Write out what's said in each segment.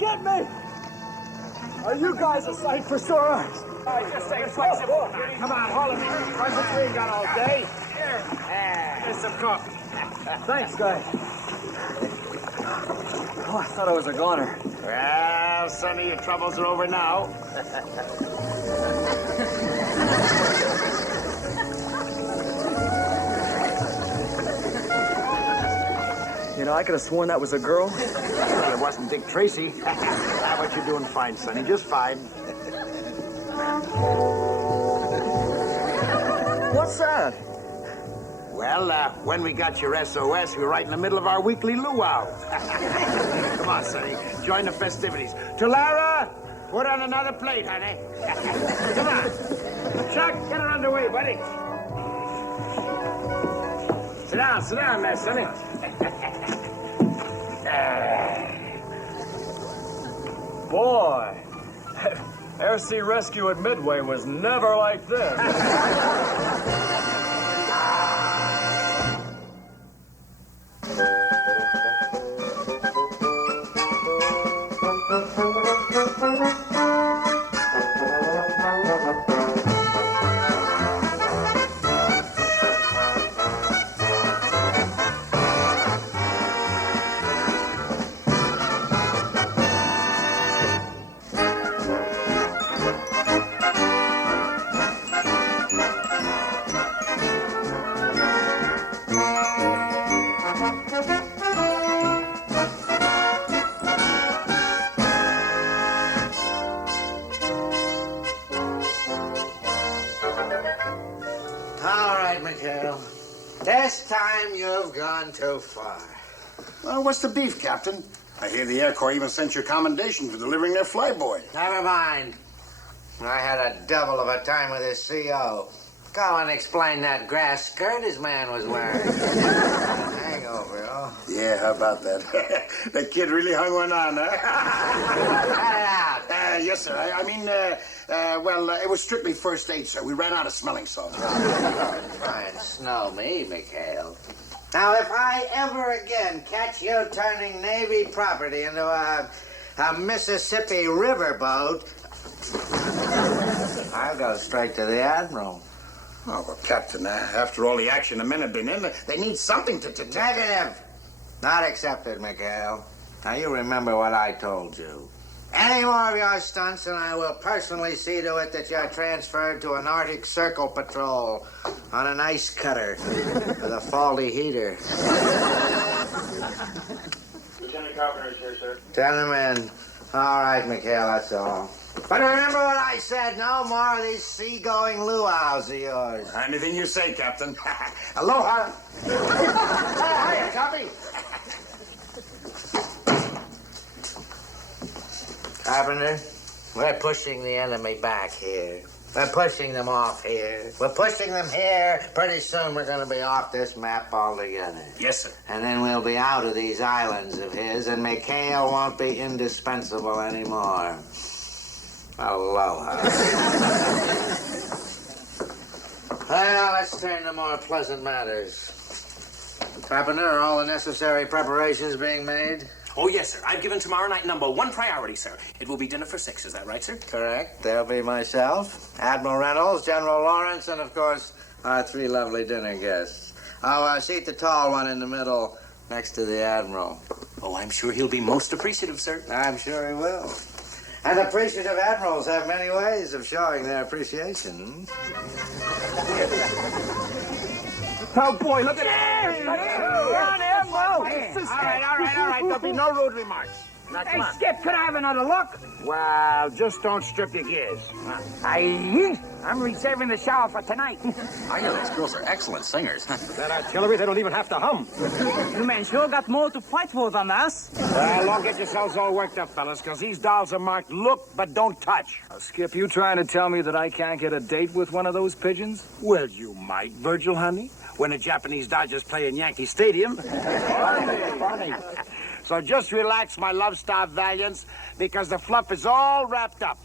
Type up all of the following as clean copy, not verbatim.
get me? Are you guys a sight for sore eyes? Just say twice a fortnight. Come on, hold it. What's the tree got all day? Here. Here's some coffee. Thanks, guys. Oh, I thought I was a goner. Well, Sonny, your troubles are over now. You know, I could have sworn that was a girl. Well, it wasn't Dick Tracy. But you're doing fine, Sonny, just fine. What's that? Well, when we got your SOS, we were right in the middle of our weekly luau. Come on, Sonny, join the festivities. To Lara, put on another plate, honey. Come on. Chuck, get her underway, buddy. Sit down there, Sonny. Boy, air-sea rescue at Midway was never like this. McHale. This time you've gone too far. Well, what's the beef, Captain? I hear the Air Corps even sent you a commendation for delivering their flyboy. Never mind. I had a devil of a time with his CO. Go and explain that grass skirt his man was wearing. Hangover, oh. Yeah, how about that? That kid really hung one on, huh? Cut it out. Yes, sir. I mean, it was strictly first aid, sir. We ran out of smelling salts. Try and snow me, McHale. Now, if I ever again catch you turning Navy property into a Mississippi riverboat, I'll go straight to the Admiral. Oh, well, Captain, after all the action the men have been in, they need something to... Negative. Not accepted, McHale. Now, you remember what I told you. Any more of your stunts, and I will personally see to it that you're transferred to an Arctic Circle patrol on an ice cutter with a faulty heater. Lieutenant Carpenter is here, sir. Send him in. All right, McHale, that's all. But remember what I said, no more of these seagoing luau's of yours. Anything you say, Captain. Aloha. Hiya, copy. Carpenter, we're pushing the enemy back here. We're pushing them off here. We're pushing them here. Pretty soon we're going to be off this map altogether. Yes, sir. And then we'll be out of these islands of his, and McHale won't be indispensable anymore. Aloha. Well, let's turn to more pleasant matters. Carpenter, are all the necessary preparations being made? Oh, yes, sir. I've given tomorrow night #1 priority, sir. It will be dinner for 6. Is that right, sir? Correct. There'll be myself, Admiral Reynolds, General Lawrence, and, of course, our 3 lovely dinner guests. I'll seat the tall one in the middle next to the Admiral. Oh, I'm sure he'll be most appreciative, sir. I'm sure he will. And appreciative admirals have many ways of showing their appreciation. Oh, boy, look at that. Run, Admiral! All right. There'll be no rude remarks. Now, come on. Skip, could I have another look? Well, just don't strip your gears. I'm reserving the shower for tonight. I hear those girls are excellent singers. That artillery, they don't even have to hum. You men sure got more to fight for than us. Well, don't get yourselves all worked up, fellas, because these dolls are marked look, but don't touch. Skip, you trying to tell me that I can't get a date with one of those pigeons? Well, you might, Virgil, honey, when the Japanese Dodgers play in Yankee Stadium. Funny. So just relax, my love-starved valiants, because the fluff is all wrapped up.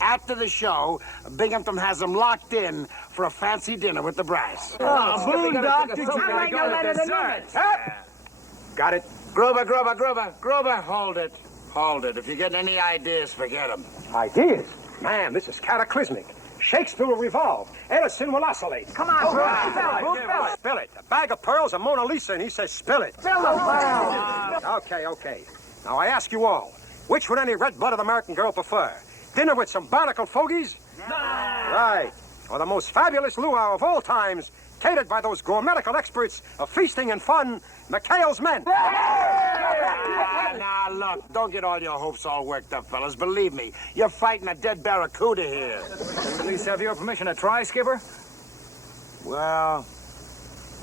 After the show, Binghamton has them locked in for a fancy dinner with the brass. Oh, Boondocks! How am I let it? Got it. Grover, hold it. Hold it. If you get any ideas, forget them. Ideas? Man, this is cataclysmic. Shakespeare will revolve. Edison will oscillate. Come on, Bruce. Spill it. A bag of pearls, a Mona Lisa, and he says spill it. Spill the pearls. Okay. Now, I ask you all, which would any red-blooded American girl prefer? Dinner with some barnacle fogies? No. Right. Or the most fabulous luau of all times, catered by those gourmetical experts of feasting and fun, McHALE'S men. Now, look, don't get all your hopes all worked up, fellas. Believe me, you're fighting a dead barracuda here. At least have your permission to try, Skipper? Well,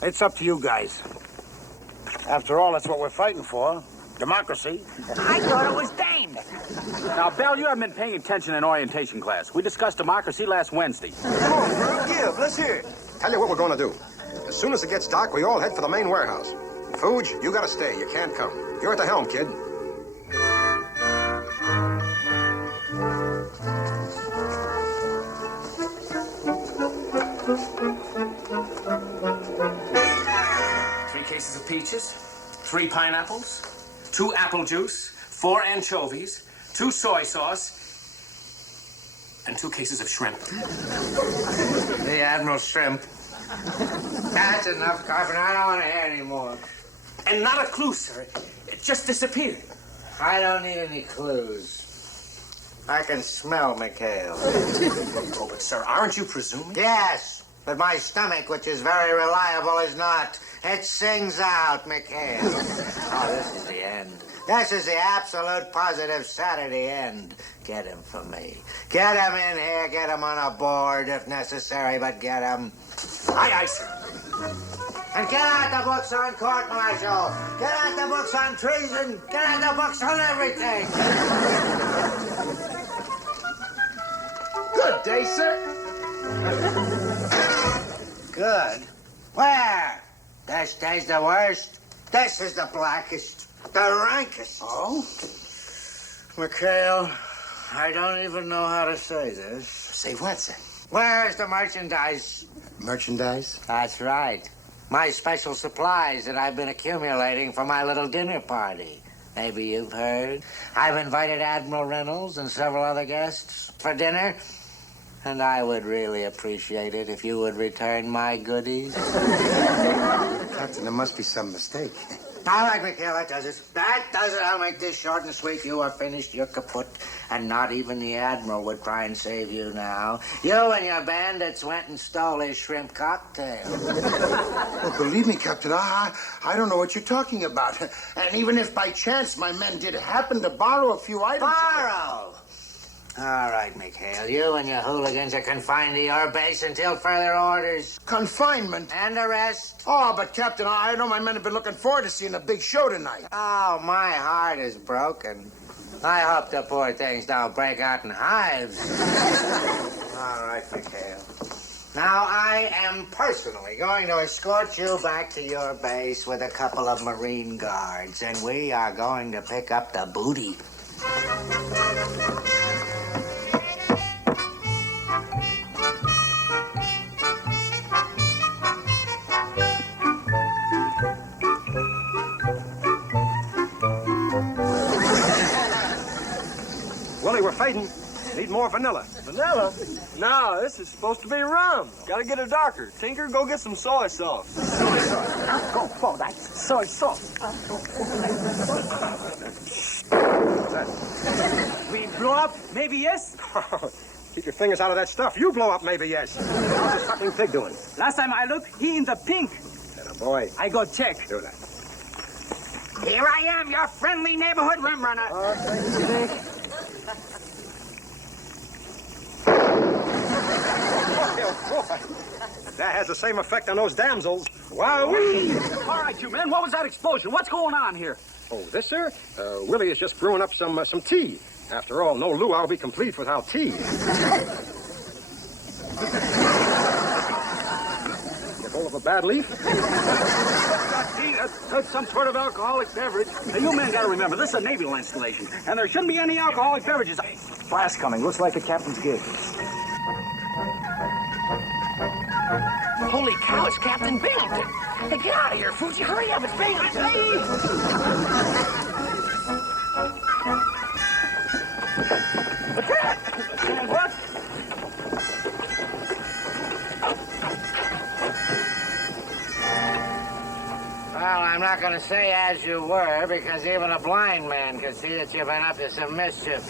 it's up to you guys. After all, that's what we're fighting for. Democracy. I thought it was Dane. Now, Belle, you haven't been paying attention in orientation class. We discussed democracy last Wednesday. Yeah, let's hear it. Tell you what we're going to do. As soon as it gets dark, we all head for the main warehouse. Fuge, you got to stay. You can't come. You're at the helm, kid. Three cases of peaches, 3 pineapples, 2 apple juice, 4 anchovies, 2 soy sauce, and 2 cases of shrimp. The Admiral shrimp. That's enough, Carpenter. I don't want to hear any more. And not a clue, sir. It just disappeared. I don't need any clues. I can smell McHale. Oh, but, sir, aren't you presuming? Yes, but my stomach, which is very reliable, is not. It sings out, McHale. Oh, this is the end. This is the absolute positive Saturday end. Get him for me. Get him in here. Get him on a board if necessary, but get him. Aye, aye, sir. And get out the books on court-martial. Get out the books on treason. Get out the books on everything. Good day, sir. Good. Where? This day's the worst. This is the blackest, the rankest. Oh? McHale, I don't even know how to say this. Say what, sir? Where's the merchandise? Merchandise? That's right. My special supplies that I've been accumulating for my little dinner party. Maybe you've heard. I've invited Admiral Reynolds and several other guests for dinner. And I would really appreciate it if you would return my goodies. Captain, there must be some mistake. All right, McHale, that does it. That does it. I'll make this short and sweet. You are finished. You're kaput. And not even the Admiral would try and save you now. You and your bandits went and stole his shrimp cocktail. Well, believe me, Captain, I don't know what you're talking about. And even if by chance my men did happen to borrow a few items... Borrow! All right, McHale, you and your hooligans are confined to your base until further orders. Confinement? And arrest. Oh, but Captain, I know my men have been looking forward to seeing a big show tonight. Oh, my heart is broken. I hope the poor things don't break out in hives. All right, McHale. Now, I am personally going to escort you back to your base with a couple of Marine guards, and we are going to pick up the booty. Willie, we're fading. Need more vanilla. Vanilla? No, this is supposed to be rum. Gotta get it darker. Tinker, go get some soy sauce. Go for that soy sauce. We blow up? Maybe yes? Keep your fingers out of that stuff. You blow up, maybe, yes. How's this fucking pig doing? Last time I looked, he in the pink. Boy, I go check. do that. Here I am, your friendly neighborhood rum runner. That has the same effect on those damsels. Wowee! All right, you men, what was that explosion? What's going on here? Oh, this, sir? Willie is just brewing up some tea. After all, no luau will be complete without tea. Get hold of a bad leaf? That's some sort of alcoholic beverage. Now, you men gotta remember, this is a naval installation, and there shouldn't be any alcoholic beverages. Blast coming. Looks like the captain's gig. Holy cow, it's Captain Binghamton. Hey, get out of here, Fuji. Hurry up, it's Binghamton. What? Well, I'm not going to say as you were, because even a blind man can see that you've been up to some mischief.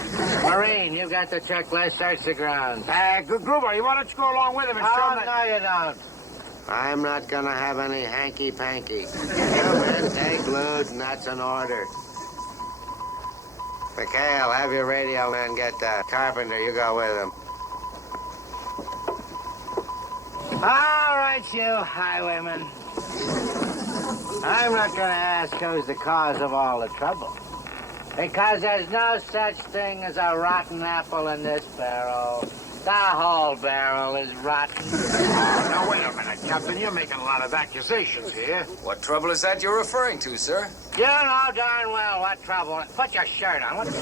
Marine, you got the checklist. Search the ground. Gruber, you want to go along with him and show him that... No, you don't. I'm not going to have any hanky-panky. You men take loot, and that's an order. McHale, have your radio man get Carpenter. You go with him. All right, you highwaymen. I'm not going to ask who's the cause of all the trouble. Because there's no such thing as a rotten apple in this barrel. The whole barrel is rotten. Now, wait a minute, Captain. You're making a lot of accusations here. What trouble is that you're referring to, sir? You know darn well what trouble. Put your shirt on. What the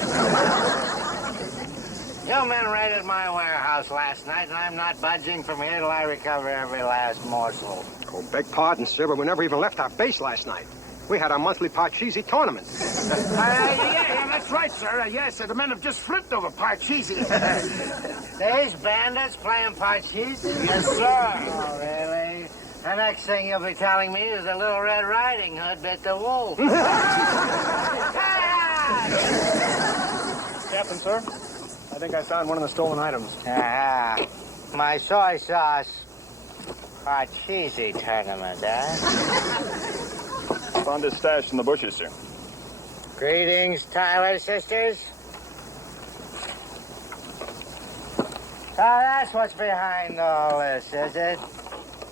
You men raided my warehouse last night, and I'm not budging from here till I recover every last morsel. Oh, beg pardon, sir, but we never even left our base last night. We had our monthly Parcheesi tournament. Yeah, that's right, sir. Yes, the men have just flipped over Parcheesi. These bandits playing Parcheesi? Yes, sir. Oh, really? The next thing you'll be telling me is the Little Red Riding Hood bit the wolf. Captain, sir, I think I found one of the stolen items. My soy sauce Parcheesi tournament, Found this stashed in the bushes, sir. Greetings, Tyler sisters. So that's what's behind all this, is it?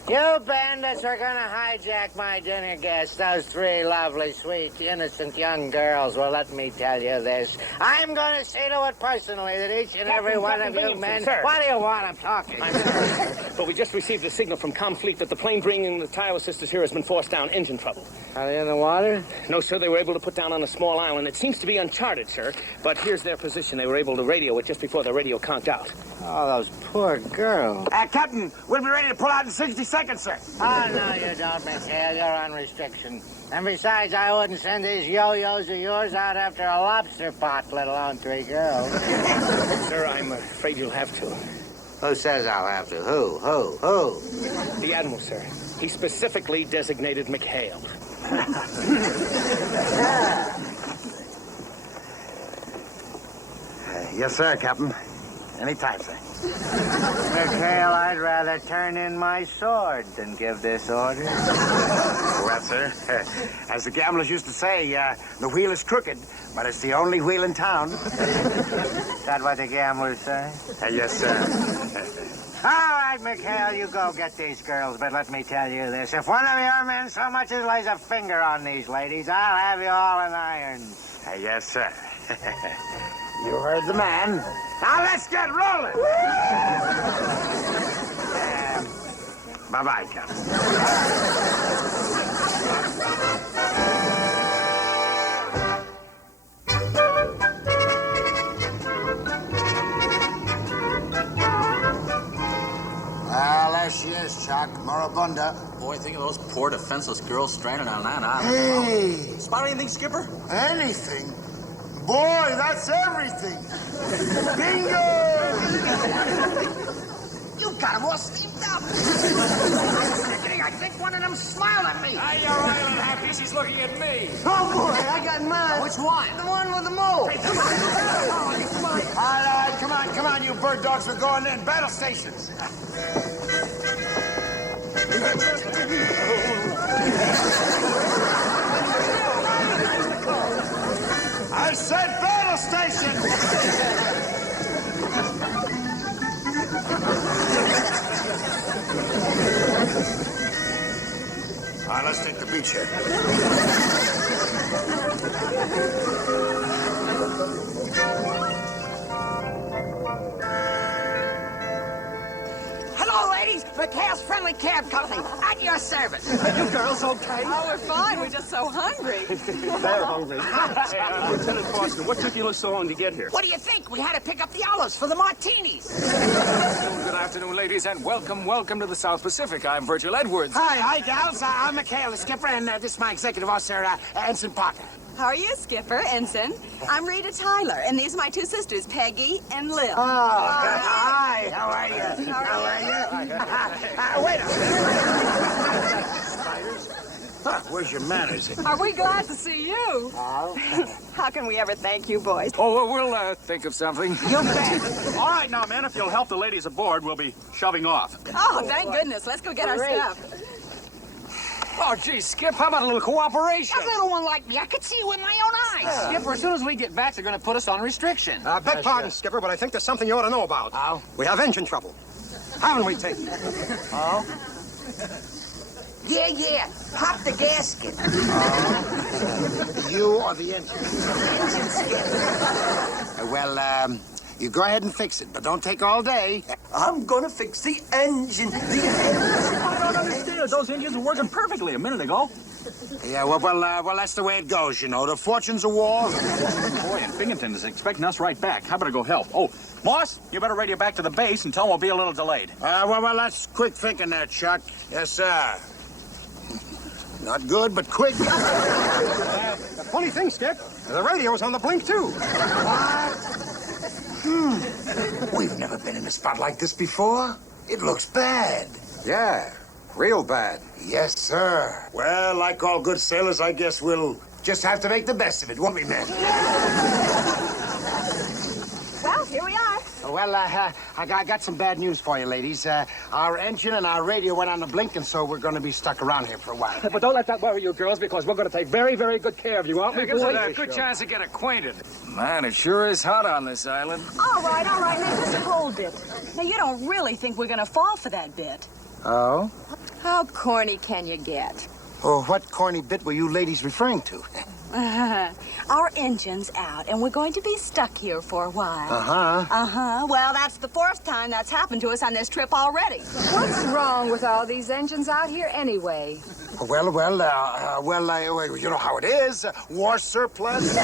You bandits are gonna hijack my dinner guests, those three lovely, sweet, innocent young girls. Well, let me tell you this. I'm gonna see to it personally that each and every one of you men... Sir. What do you want? I'm talking. But we just received a signal from Comfleet that the plane bringing the Tyler sisters here has been forced down. Engine trouble. Are they in the water? No, sir, they were able to put down on a small island. It seems to be uncharted, sir. But here's their position. They were able to radio it just before the radio conked out. Oh, those poor girls. Captain, we'll be ready to pull out in 60 seconds, sir. Oh, no, you don't, McHale. You're on restriction. And besides, I wouldn't send these yo-yos of yours out after a lobster pot, let alone three girls. Sir, I'm afraid you'll have to. Who says I'll have to? Who? The Admiral, sir. He specifically designated McHale. Yes, sir, Captain. Anytime, sir. McHale, I'd rather turn in my sword than give this order. Well, sir, as the gamblers used to say, the wheel is crooked, but it's the only wheel in town. Is that what the gamblers say? Yes, sir. All right, McHale, you go get these girls, but let me tell you this. If one of your men so much as lays a finger on these ladies, I'll have you all in irons. Yes, sir. You heard the man. Now let's get rolling. Bye-bye, Captain. Well, there she is, Chuck. Moribunda. Boy, think of those poor defenseless girls stranded on that island. Hey, Spot anything, Skipper? anything. Boy, that's everything. Bingo! You got them all steamed up. I think one of them smiled at me. Now you're island happy. She's looking at me. Oh, boy, I got mine. Which one? The one with the mole. All right, come on, you bird dogs. We're going in. Battle stations. I said battle station! All right, let's take the beach here. Hello, ladies. McHale's Friendly Cab Company. At your service. You girls okay? Oh, we're fine. We're just so hungry. They're hungry. Hey, Lieutenant Foster, what took you so long to get here? What do you think? We had to pick up the olives for the martinis. Good afternoon, ladies, and welcome to the South Pacific. I'm Virgil Edwards. Hi, gals. I'm McHale, the skipper, and this is my executive officer, Ensign Parker. How are you, Skipper, Ensign? I'm Rita Tyler, and these are my two sisters, Peggy and Lil. Oh, hi. How are you? How are you? Wait a minute. Huh, where's your manners? Are we glad to see you? How can we ever thank you, boys? Oh, we'll think of something. You bet. All right, now, man, if you'll help the ladies aboard, we'll be shoving off. Oh, thank goodness. Let's go get our stuff. Oh, gee, Skip, how about a little cooperation? A little one like me, I could see you with my own eyes. Skipper, as soon as we get back, they're going to put us on restriction. Beg pardon, Skipper, but I think there's something you ought to know about. Oh? We have engine trouble. Haven't we, Tate? Oh? Yeah. Pop the gasket. You or the engine? Well, you go ahead and fix it, but don't take all day. I'm gonna fix the engine. I don't understand. Those engines were working perfectly a minute ago. Yeah, well, that's the way it goes, you know. The fortune's a war. Boy, and Binghamton is expecting us right back. How about I go help? Oh, Moss, you better radio back to the base and tell them we'll be a little delayed. Well, that's quick thinking there, Chuck. Yes, sir. Not good, but quick. The funny thing, Skip, the radio's on the blink, too. We've never been in a spot like this before. It looks bad. Yeah, real bad. Yes, sir. Well, like all good sailors, I guess we'll just have to make the best of it, won't we, men? Well, here we are. Well, I got some bad news for you, ladies. Our engine and our radio went on the blink, and so we're going to be stuck around here for a while. But don't let that worry you, girls, because we're going to take very, very good care of you, aren't we, boys? a good chance to get acquainted. Man, it sure is hot on this island. All right. Now, just hold it. Now, you don't really think we're going to fall for that bit. Oh? How corny can you get? Oh, what corny bit were you ladies referring to? Our engine's out, and we're going to be stuck here for a while. Uh-huh. Well, that's the fourth time that's happened to us on this trip already. What's wrong with all these engines out here anyway? Well, you know how it is. War surplus.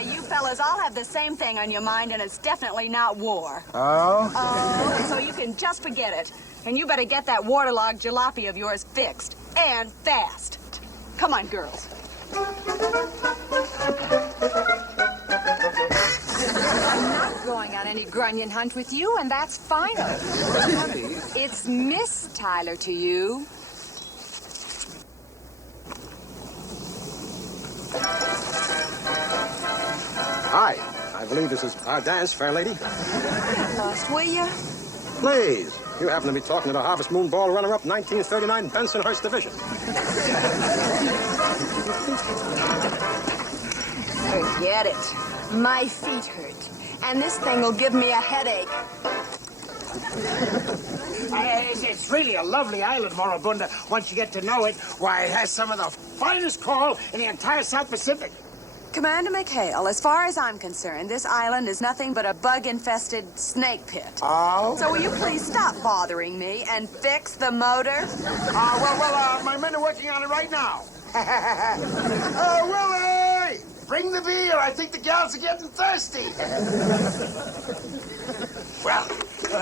You fellas all have the same thing on your mind, and it's definitely not war. Oh? So you can just forget it. And you better get that waterlogged jalopy of yours fixed, and fast. Come on, girls. I'm not going on any grunion hunt with you, and that's final. It's Miss Tyler to you. Hi, I believe this is our dance, fair lady. Lost, will you? Please, you happen to be talking to the Harvest Moon Ball runner-up 1939 Bensonhurst Division. Forget it. My feet hurt, and this thing will give me a headache. It's really a lovely island, Moribunda. Once you get to know it, why, it has some of the finest coral in the entire South Pacific. Commander McHale, as far as I'm concerned, this island is nothing but a bug-infested snake pit. Oh? So will you please stop bothering me and fix the motor? My men are working on it right now. Willie! Bring the beer. I think the gals are getting thirsty. Well,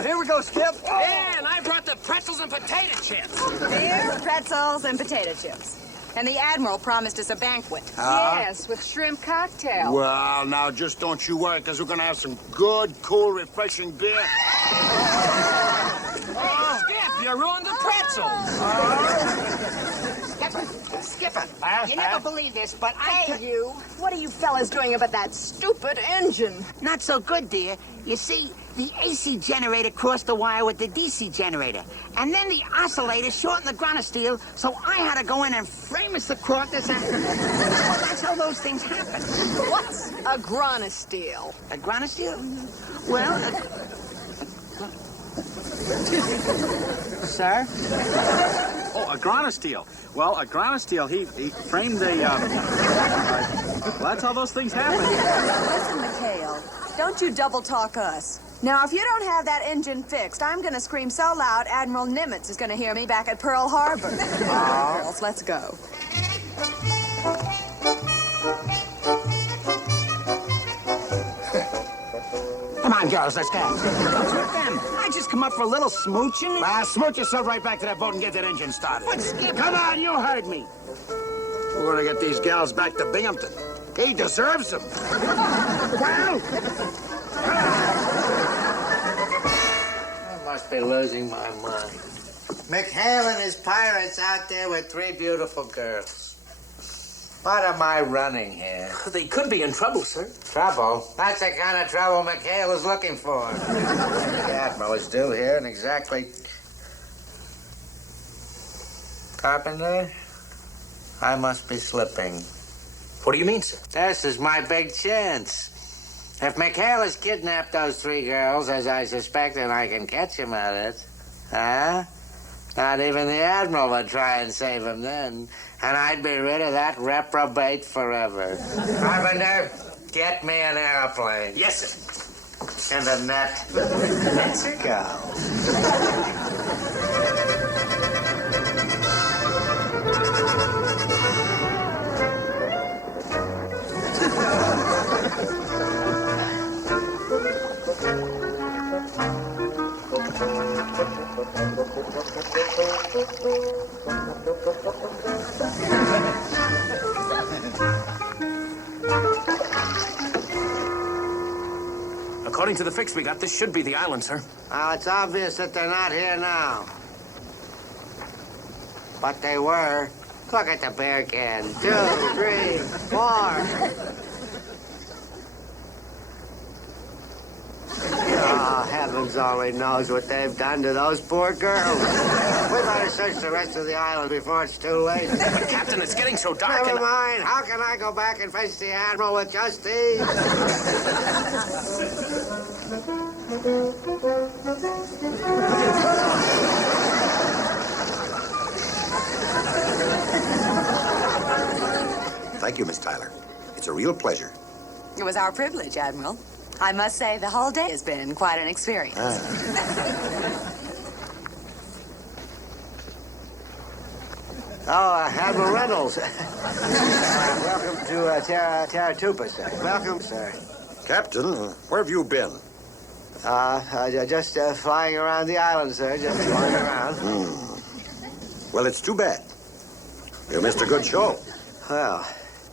here we go, Skip. Yeah, and I brought the pretzels and potato chips. Beer, pretzels, and potato chips. And the Admiral promised us a banquet. Yes, with shrimp cocktail. Well, now, just don't you worry, because we're going to have some good, cool, refreshing beer. Skip, you ruined the pretzels. Skipper, you never believe this, but Hey, you. What are you fellas doing about that stupid engine? Not so good, dear. You see, the AC generator crossed the wire with the DC generator. And then the oscillator shortened the ground of steel, so I had to go in and frame the cross. And well, that's how those things happen. What's a granosteel? A granosteel? Well, sir? Oh, a granosteel. Well, a granosteel, he framed the, well, that's how those things happen. Listen, McHale, don't you double-talk us. Now, if you don't have that engine fixed, I'm going to scream so loud Admiral Nimitz is going to hear me back at Pearl Harbor. Girls, let's go. Come on, girls, let's go. I just come up for a little smooching. Smooch yourself right back to that boat and get that engine started. But Skip, Come on, you heard me. We're gonna get these gals back to Binghamton. He deserves them. Well, I must be losing my mind. McHale and his pirates out there with 3 beautiful girls. What am I running here? They could be in trouble, sir. Trouble? That's the kind of trouble McHale was looking for. The Admiral is still here and exactly... Carpenter? I must be slipping. What do you mean, sir? This is my big chance. If McHale has kidnapped those 3 girls, as I suspect, and I can catch him at it, huh? Not even the Admiral would try and save him then. And I'd be rid of that reprobate forever. Carpenter, get me an airplane. Yes, sir. And a net. Let's go. According to the fix we got, this should be the island, sir. Well, it's obvious that they're not here now. But they were. Look at the beer can. 2, 3, 4. Oh, heavens only knows what they've done to those poor girls. We better search the rest of the island before it's too late. But, Captain, it's getting so dark. Never mind. How can I go back and face the Admiral with just these? Thank you, Miss Tyler. It's a real pleasure. It was our privilege, Admiral. I must say the whole day has been quite an experience. Admiral Reynolds. Welcome to Terra Tupa, sir. Welcome, sir. Captain, where have you been? Just flying around the island, sir. Just flying around. Well, it's too bad. You missed a good show. Well...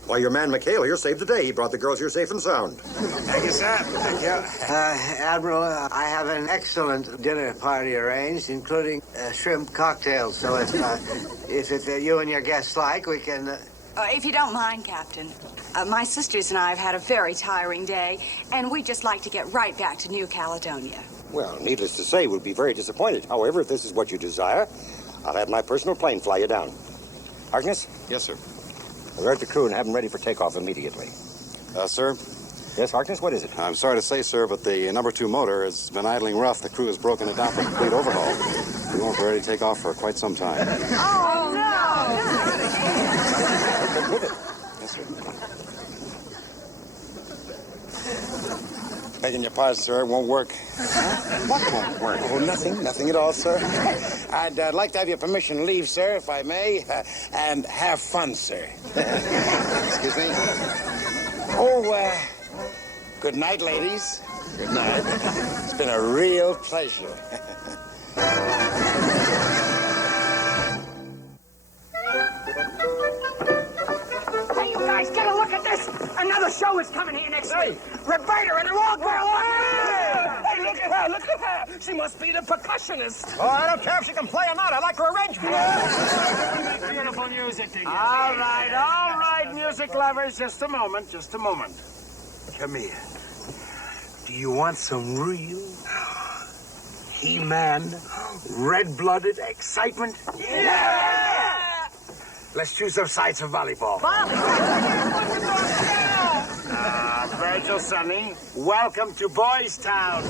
Why, your man McHale here saved the day. He brought the girls here safe and sound. Thank you, sir. Thank you. Admiral, I have an excellent dinner party arranged, including shrimp cocktails. So if you and your guests like, we can... If you don't mind, Captain, my sisters and I have had a very tiring day, and we'd just like to get right back to New Caledonia. Well, needless to say, we'll be very disappointed. However, if this is what you desire, I'll have my personal plane fly you down. Harkness? Yes, sir. Alert the crew and have them ready for takeoff immediately. Sir? Yes, Harkness, what is it? I'm sorry to say, sir, but the number 2 motor has been idling rough. The crew has broken it down for a complete overhaul. We won't be ready to take off for quite some time. Oh, no! Yes, sir. Begging your pardon, sir, it won't work. What won't work? Oh, nothing at all, sir. I'd like to have your permission to leave, sir, if I may, and have fun, sir. Excuse me? Oh, good night, ladies. Good night. It's been a real pleasure. Hey, you guys, get a look at this! Another show is coming here next week. Roberta and her all girl. Hey, look at her. She must be the percussionist. Oh, I don't care if she can play or not. I like her arrangement. Beautiful music together. All right, music lovers. Just a moment. Come here. Do you want some real He-Man, red-blooded excitement? Yeah! Let's choose some sides of volleyball. Virgil, Sonny, welcome to Boys Town.